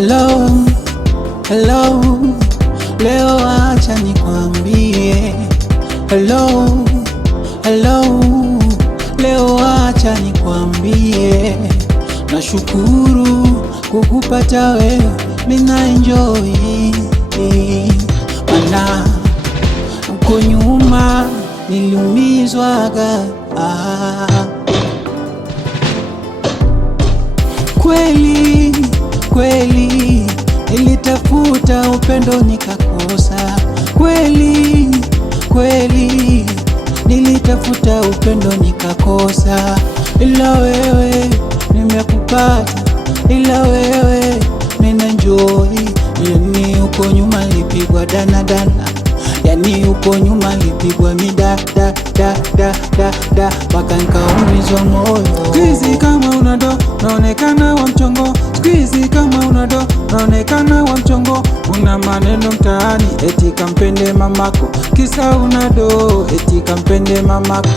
Hello, hello, leo acha nikwambie. Hello, hello, leo acha nikwambie. Nashukuru kukupata wewe, mina enjoy. Mana uko nyuma niliumizwaga. Kweli kweli nilitafuta upendo nikakosa. Kweli kweli nilitafuta upendo nikakosa, ila wewe nimekupata, ila wewe nina enjoy. Yani uko nyuma lipigwa dana, yani uko nyuma lipigwa midada mpaka nikaumizwa moyo. Squeeze kama unado naonekana wa mchongo, squeeze kama unado naonekana wa mchongo. Una maneno mtaani eti kampende mamako, kisa unado eti kampende mamako.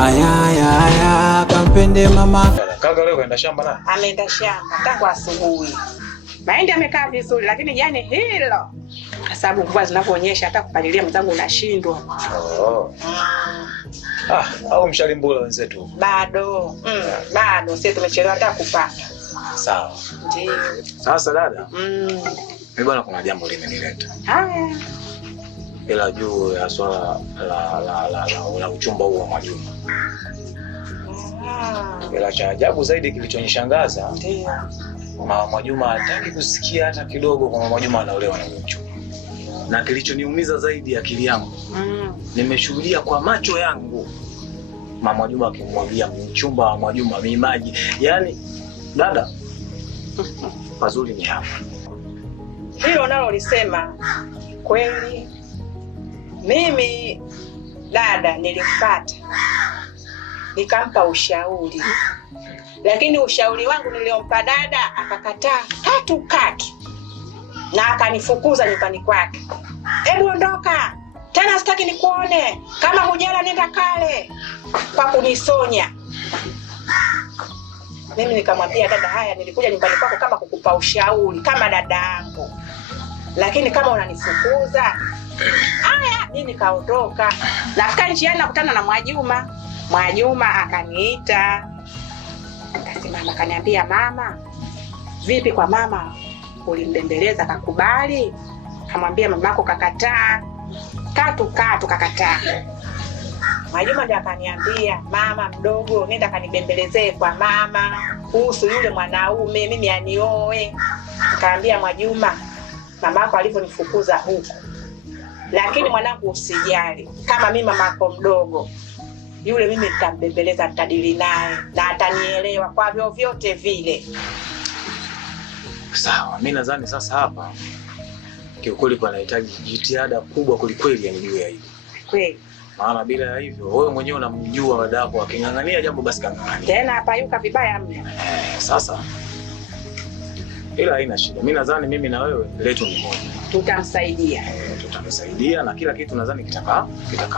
Aya kampende mamako. Kaka leo kaenda shamba na? Ameenda shamba tangu asubuhi. Mahindi amekaa vizuri, lakini jani hilo kwa sababu mvua zinavyoonyesha hata kupalilia mzangu unashindwa. Au mshalimbula wenzetu? Bado. Bado sisi tumechelewa hata kupata. Sawa. Ndio. Sasa dada. Mimi bwana kuna jambo limenileta. Haya. Ila juu ya swala la uchumba huu wa Mwajuma. Ila cha ajabu zaidi kilichonishangaza, ndio Mama Mwajuma hataki kusikia hata kidogo kwa Mama Mwajuma anaolewa na mchumba. Na kilichoniumiza zaidi akili yangu, nimeshuhudia kwa macho yangu Mama Mwajuma akimwambia mchumba wa Mwajuma mimaji. Yaani dada, pazuri ni hapa. Hilo nalo lisema kweli. Mimi dada nilimpata, nikampa ushauri, lakini ushauri wangu niliompa dada akakataa katu na akanifukuza nyumbani kwake. Hebu ondoka tena, sitaki nikuone, kama hujala nenda kale, kwa kunisonya. Mimi nikamwambia dada, haya nilikuja nyumbani kwako kama kukupa ushauri kama dada yangu, lakini kama unanifukuza haya. Mimi nikaondoka, nafika njiani nakutana na Mwajuma akaniita, akasimama akaniambia, mama vipi kwa mama, ulimbembeleza kakubali? Kamwambia mamako kakataa katu kakataa. Mwajuma ndiye akaniambia, mama mdogo, nenda kanibembelezee kwa mama kuhusu yule mwanaume mimi anioe. Akaambia Mwajuma, mamako alivyonifukuza huko, lakini mwanangu usijali, kama mimi mamako mdogo yule mimi nitambembeleza, nitadili naye na atanielewa kwa vyovyote vile. Sawa, mimi nadhani sasa hapa kiukweli panahitaji jitihada kubwa kulikweli ya juu ya hili. Kweli. Maana bila ya hivyo wewe mwenyewe unamjua dadako, akingangania jambo basi kangangania. Tena apayuka vibaya mno. Sasa ila haina shida. Mimi nadhani mimi na wewe letu ni moja. Tutamsaidia. Tutamsaidia na kila kitu nadhani kitakaa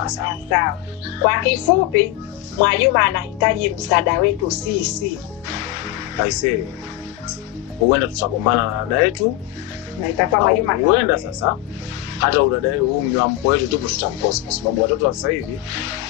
sawa. Sawa. Kwa kifupi, Mwajuma anahitaji msaada wetu sisi. Aisee. Huenda tutagombana na dada yetu na itakuwa Mwajuma. Huenda sasa hata udada huu mnyampo wetu tupo tutamkosa, kwa sababu watoto wa sasa hivi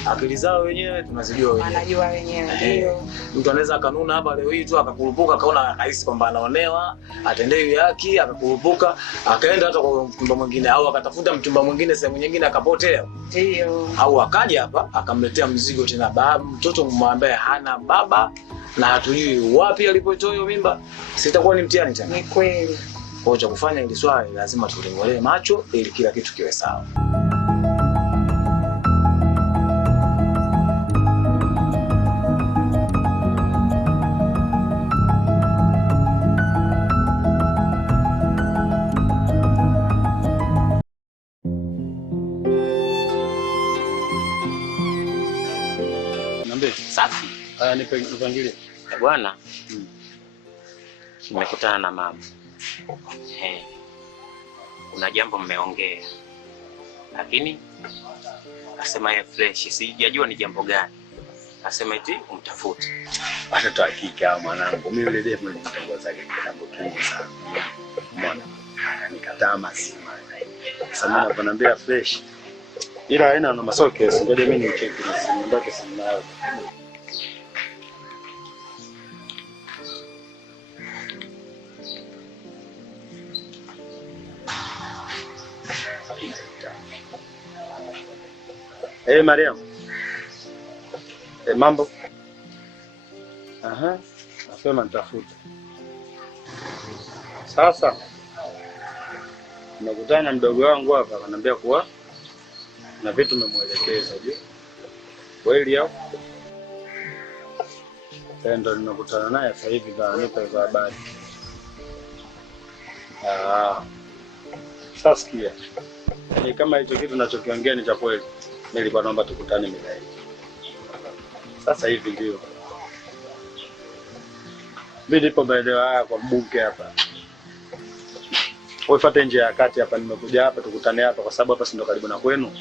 akili zao wenyewe tunazijua wenyewe. Anajua wenyewe ndio. Mtu anaweza kanuna hapa leo hii tu akakurupuka, akaona rahisi kwamba anaonewa, atendewe haki, akakurupuka, akaenda hata kwa mchumba mwingine au akatafuta mchumba mwingine sehemu nyingine akapotea. Ndio. Au akaja hapa akamletea mzigo tena baba mtoto ambaye hana baba na hatujui wapi alipotoa hiyo mimba. Sitakuwa ni mtihani tena. Ni kweli. Kwa cha kufanya ili swali lazima tulingolee macho ili kila kitu kiwe sawa. Niambie. Safi. Haya nipangilie. Bwana. Nimekutana na mama. Kuna jambo mmeongea, lakini akasema yeye fresh, sijajua ni jambo gani. Asema eti umtafute. Watoto wa kike hao mwanangu. Mimi yule demu nilimtongoza kitambo kingi sana. Umeona? Nikataa mazima. Sasa mimi naponambia fresh. Ila haina na masoke, ngoja mimi nicheki simu ndoke simu nayo. Mariam. Mambo. Aha. Nasema nitafuta. Sasa nimekutana mdogo wangu hapa ananiambia kuwa na vitu nimemuelekeza je. Kweli hapo? Ndio nimekutana naye sasa hivi nipa za habari. Sasa sikia. Ni kama hicho kitu ninachokiongea ni cha kweli. Nilikuwa naomba tukutane mida hii. Sasa hivi ndio. Mimi nipo maeneo haya kwa mbunge hapa. Ufuate njia ya kati hapa, nimekuja hapa tukutane hapa kwa sababu hapa si ndo karibu na kwenu.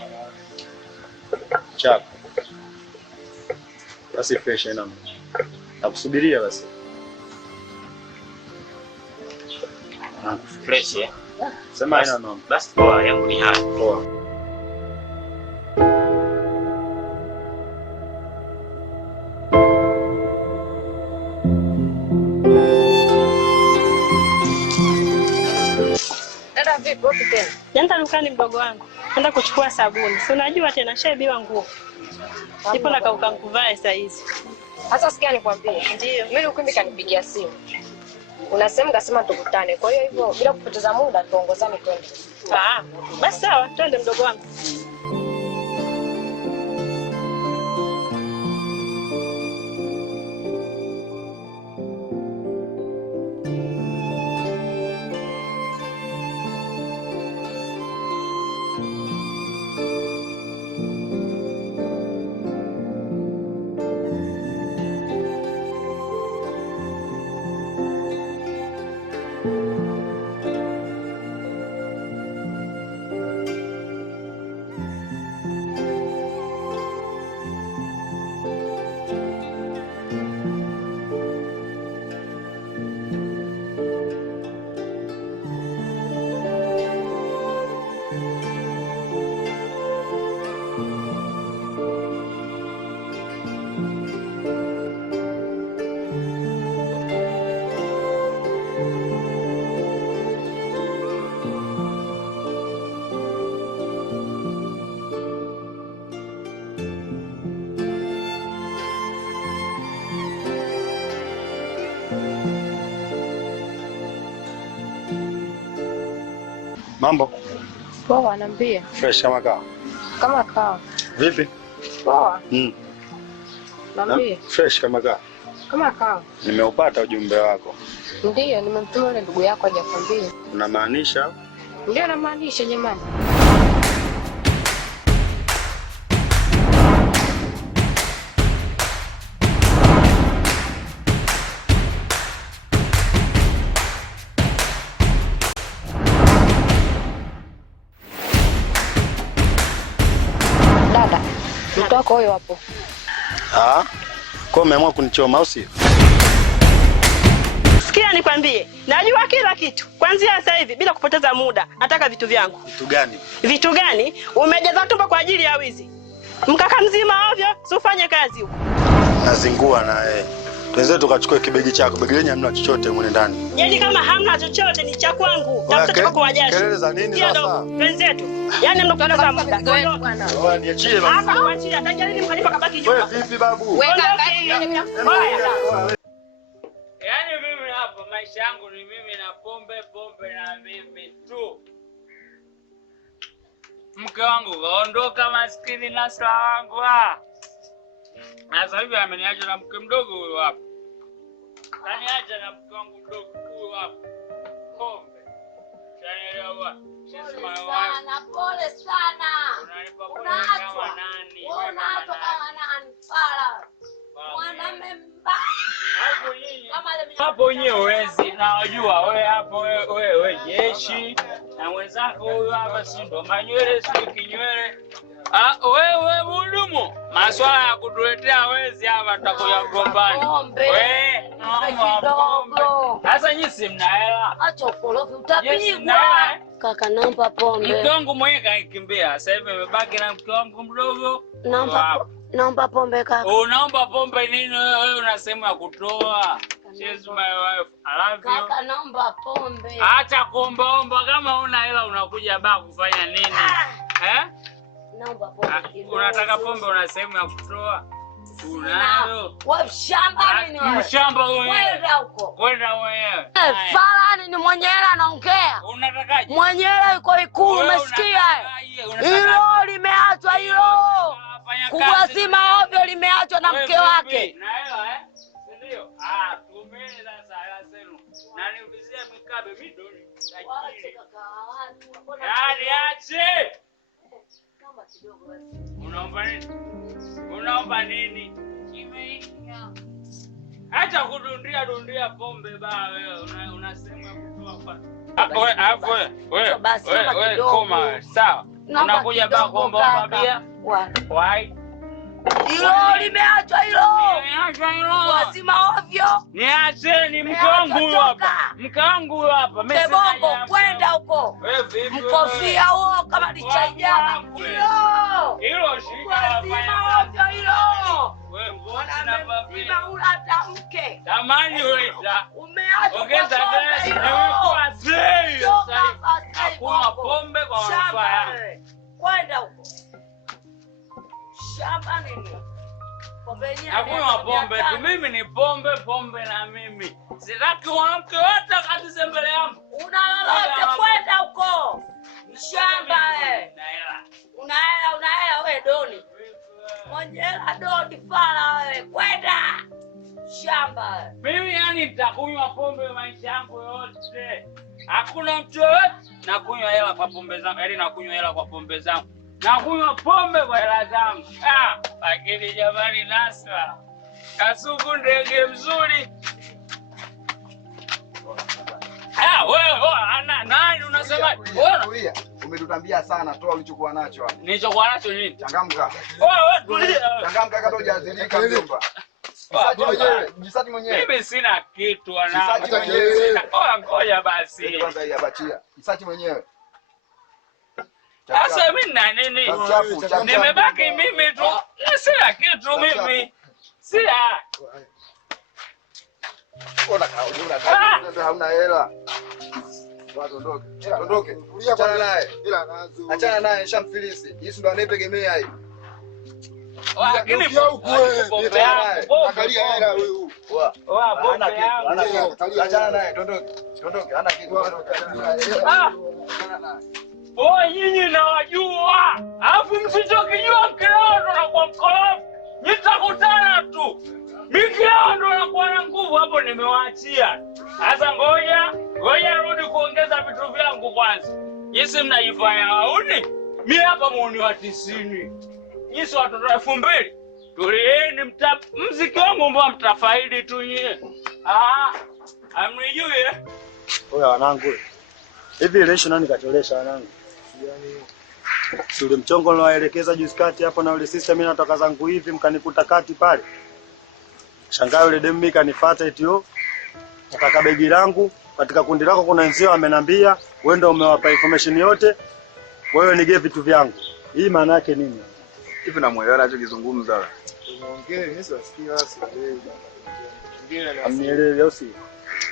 Chap. Basi fresh ina. Nakusubiria basi. Fresh eh? Sema ina noma. Basi poa yangu ni hapa. Poa. Nenda dukani mdogo wangu. Nenda kuchukua sabuni. Si unajua tena shaibiwa nguo. Nipo na kauka nguvae saa hizi. Sasa sikia nikwambie. Ndio. Mimi Ukwimbi kanipigia simu. Unasema kasema tukutane. Kwa hiyo hivyo bila kupoteza muda tuongozane twende. Basi sawa, twende mdogo wangu. Mambo. Poa, niambie. Fresh kama kawa. Kama kawa. Vipi? Poa. Niambie. Fresh kama kawa. Kama kawa. Nimeupata ujumbe wako. Ndio, nimemtuma yule ndugu yako aje kwambie. Unamaanisha? Ndio namaanisha jamani. Mtoko huyo hapo. Kwa umeamua kunichoma au sio? Sikia nikwambie, najua kila kitu. Kuanzia sasa hivi bila kupoteza muda, nataka vitu vyangu. Vitu gani? Vitu gani? Umejaza tumbo kwa ajili ya wizi. Mkaka mzima ovyo, usifanye kazi huko. Nazingua na Twende tukachukue kibegi chako. Begi lenye hamna chochote mwenye ndani. Yaani kama hamna chochote ni cha kwangu. Tafuta kwa wajaji. Kelele za nini sasa? Wenzetu. Yaani mnakutana muda. Wewe niachie basi. Hapa kuachia. Ataja nini mkalipa kabaki nyuma. Wewe vipi babu? Weka kati mimi nakuona. Yaani mimi hapa maisha yangu ni mimi na pombe na mimi tu. Mke wangu kaondoka maskini na sawa wangu na sasa hivi ameniacha na mke mdogo huyo hapa. Kaniacha na mke wangu mdogo huyo hapa. Pombe. Chanielewa bwana. Sana, pole sana. Unanipa pole kama nani? Unaachwa kama nani? Pala. Mwanamume mbaya. Hapo wenyewe huwezi na wajua wewe hapo wewe jeshi na mwenzako huyo hapa si ndo manywele si kinywele. Wewe mhudumu Maswala ya kutuletea wezi hapa tutakuja gombani. Wewe, kidogo. Sasa nyinyi si mna hela. Acha ukorofi utapigwa. Kaka naomba pombe. Mke wangu mwenyewe kanikimbia. Sasa hivi nimebaki na mke wangu mdogo. Naomba pombe kaka. Unaomba pombe nini wewe unasema ya kutoa? She's my wife. I love you. Kaka naomba pombe. Acha kuombaomba, kama una hela unakuja baa kufanya nini? Naomba pombe. Unataka pombe una sehemu ya kutoa? Unayo. Wewe shamba nini wewe? Mshamba wewe. Kwenda huko. Kwenda wewe. Farani ni mwenye hela anaongea. Unatakaje? Mwenye hela yuko Ikulu, umesikia? Hilo limeachwa hilo. Kubwa zima ovyo limeachwa na mke wake. Na hela ndio. Tumeni sasa hela zenu. Na niulizie mikabe midoni. Tajiri. Yaani ache. Kama kidogo basi. Unaomba nini? Unaomba nini? Acha kudundia pombe baa wewe. Unasema kutoa kwa. Wewe koma sawa. Unakuja baa kuomba bia? Why? Hilo limeachwa hilo. Wazima ovyo. Niache ni mke wangu huyo hapa. Mke wangu huyo hapa. Bongo kwenda huko. Mkofia huo kama lichaja. Hilo shika wazima ovyo hilo. Wewe mbona na babi? Hata mke. Tamani wewe. Umeacha. Ongeza glasi. Nimekuwa serious. Hakuna pombe kwa manufaa yangu. Kwenda huko. Shamba nini? Pombe yenyewe. Hakuna pombe tu. Mimi ni pombe na mimi. Sitaki mwanamke wote akatize mbele yangu. Una lolote kwenda huko. Shamba Una hela wewe doni. Mwenye hela doni fala wewe. Kwenda. Shamba Mimi yani nitakunywa pombe maisha yangu yote. Hakuna mtu yote nakunywa hela kwa pombe zangu. Yaani nakunywa hela kwa pombe zangu. Nakunywa pombe kwa hela zangu. Lakini jamani Nasra. Kasuku ndege mzuri. Wewe nani unasema? Wewe umetutambia sana, toa ulichokuwa nacho hapo. Nilichokuwa nacho nini? Changamka. Wewe tulia. Changamka kabla hujazilika mjomba. Jisati mwenyewe. Mimi sina kitu wanangu. Ngoja basi. Kwanza hii abachia. Jisati mwenyewe. Sasa mimi na nini? Nimebaki mimi tu. Sina kitu mimi. Sina. Ona hauna hela. Watu ondoke. Achana naye. Achana naye shamfilisi. Yesu ndo anayetegemea hii. Lakini pombe yako. Angalia hela wewe. Hana kitu. Achana naye, ondoke. Hana kitu. Nyinyi nawajua. Alafu msichokijua mkeo ndo nakuwa mkorofi. Nitakutana tu. Mkeo ndo nakuwa na nguvu hapo nimewaachia. Sasa ngoja rudi kuongeza vitu vyangu kwanza. Yesi mnajifanya wauni. Mimi hapa muuni wa 90. Nyinyi watoto 2000. Tulieni mziki wangu mbona mtafaidi tu nyie. Amnijui Oya wanangu. Hivi lesho nani katolesha wanangu? Si ule mchongo nilowaelekeza juzi kati hapo na ule sister mimi natoka zangu hivi mkanikuta kati pale. Shangaa yule demu mimi kanifuata etio. Akaka begi langu katika kundi lako kuna wenzio amenambia wewe ndio umewapa information yote. Wewe nige vitu vyangu. Hii maana yake nini? Hivi namuelewa anachokizungumza wewe. Unaongea mimi siwasikii wasi. Amnielewe au si?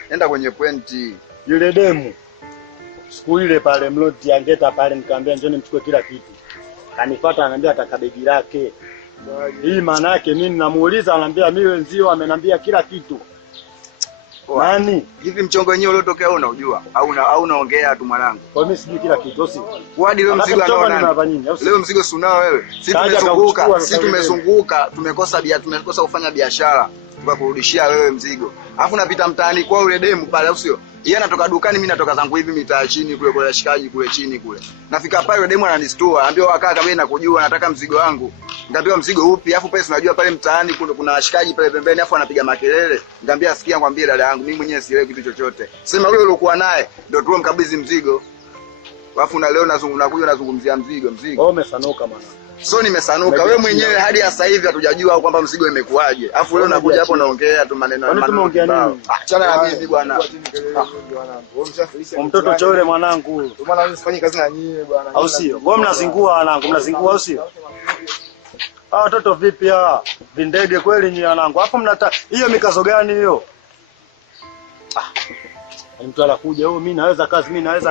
Nenda kwenye pointi. Yule demu siku ile pale mloti angeta pale nikamwambia njoni mchukue kila kitu. Kanifuata ananiambia ataka begi lake. Hii maana yake nini? Namuuliza ananiambia mimi wenzio amenambia kila kitu. Nani? Hivi mchongo wenyewe uliotokea unajua au unaongea tu mwanangu? Kwa mimi sijui kila kitu si. Hadi leo mzigo anaona. Leo mzigo si unao wewe. Sisi tumezunguka, tumekosa kufanya biashara. Tukakurudishia wewe mzigo. Alafu napita mtaani kwa yule demu pale au sio? Yeye anatoka dukani, mimi natoka zangu hivi mitaa chini kule kwa shikaji kule chini kule. Nafika pale yule demu ananistua, anambia wakaa kama nakujua nataka mzigo wangu. Nikamwambia mzigo upi? Alafu pesa unajua pale mtaani kuna washikaji pale pembeni alafu anapiga makelele. Nikamwambia sikia ngwambie dada yangu mimi mwenyewe sielewi kitu chochote. Sema yule uliokuwa naye ndio tuomkabidhi mzigo. Alafu na leo nakuja nazungumzia mzigo. Wewe umesanuka bwana. So nimesanuka. Wewe mwenyewe hadi sasa hivi hatujajua kwamba mzigo imekuaje. Alafu leo unakuja hapo unaongea tu maneno. Tumeongea nini? Achana na mimi bwana. Mtoto chole mwanangu. Maana mimi sifanyi kazi na nyinyi bwana. Au sio? Wewe mnazingua wanangu, mnazingua au sio? Watoto vipi hawa? Vindege kweli nyinyi wanangu. Hapo mnata hiyo mikazo gani hiyo? Mtu anakuja huyo, mimi naweza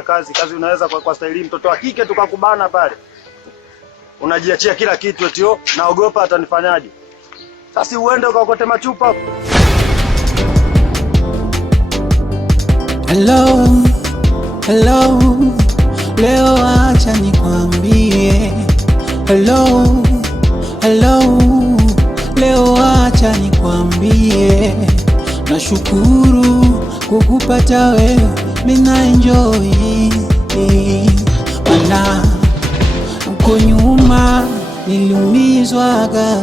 kazi, kazi unaweza kwa staili mtoto wa kike tukakubana pale. Unajiachia kila kitu eti naogopa atanifanyaje? Sasa uende ukaokote machupa. Hello, hello, leo acha nikwambie. Hello, hello, leo acha nikwambie. Nashukuru kukupata wewe, mina enjoy. Mana uko nyuma niliumizwaga.